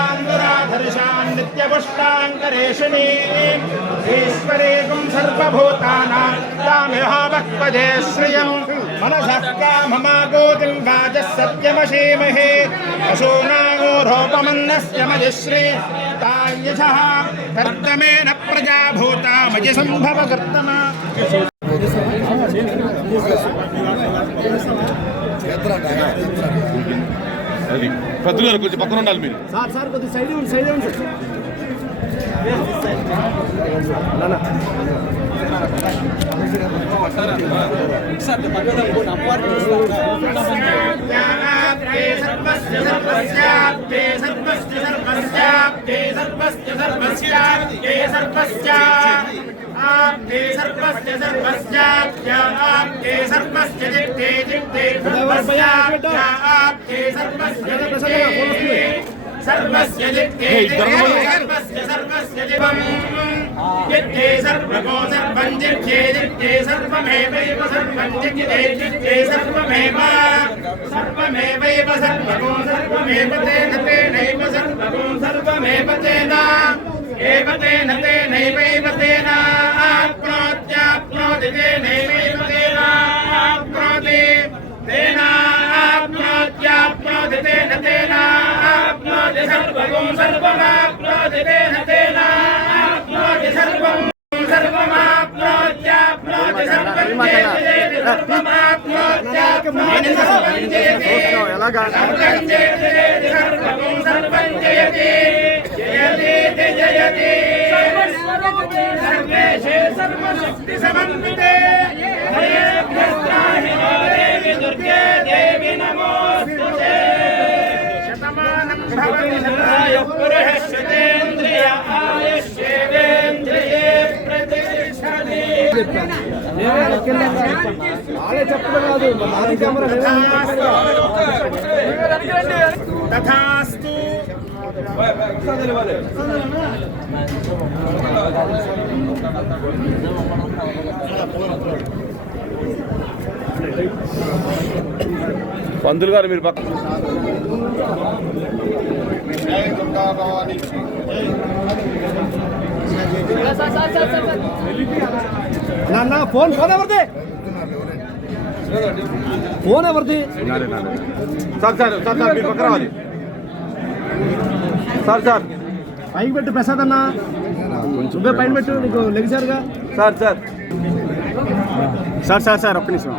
भगवारान्दुराधर्षान् नित्यपुष्टाङ्करेषिणी ईश्वरेकं सर्वभूतानां तामिहावक्पदे श्रियं मनसः काममागोतिं वाचः सत्यमशीमहे अशूनागोरोपमन्नस्य मजिश्री तायशः कर्तमेन प्रजाभूता मजिसम्भव कर्तमा అది పెద్దలు గారు కొంచెం పక్కన ఉండాలి మీరు. సార్ సార్ కొద్దిగా సైడ్ ఉంది సార్. आपके सर्वस्य सर्वस्याप्य आपके सर्वस्य जित्ते जित्ते सर्वस्याप्य आपके सर्वस्य जित्ते सर्वस्य सर्वस्य जिवं जित्ते सर्वको सर्वं जित्ते जित्ते सर्वमेवैव सर्वं जित्ते जित्ते सर्वमेव सर्वको सर्वमेव तेन तेनैव सर्वको सर्वमेव तेन एव तेन तेनैव तेन आप्नोत्याप्नोति तेनैव तेन आप्नोति तेन आप्नोत्याप्नोति तेन तेन आप्नोति सर्वं सर्वमाप्नोति तेन तेन आप्नोति सर्वं सर्वमाप्नोत्याप्नोति सर्वं सर्वमाप्नोत्याप्नोति सर्वं जयति सर्वं जयति जयति जयति सर्वेशे सर्वशक्ति समन्विते देवी दुर्गे देवी नमोस्तुते शतमानं भवति शताय पुरुष शतेन्द्रिय आयुष्येवेन्द्रिये प्रतिष्ठति तथास्तु పంతులు గారు మీరు పక్క నా ఫోన్ ఎవరిది ఫోన్ ఎవరిది సార్ సార్ సార్ సార్ మీరు పక్క రావాలి సార్ సార్ పైకి పెట్టు ప్రసాద్ అన్న నువ్వే పైన పెట్టు నీకు లెగిసారుగా sir sir sir sir sir ఒక్క నిమిషం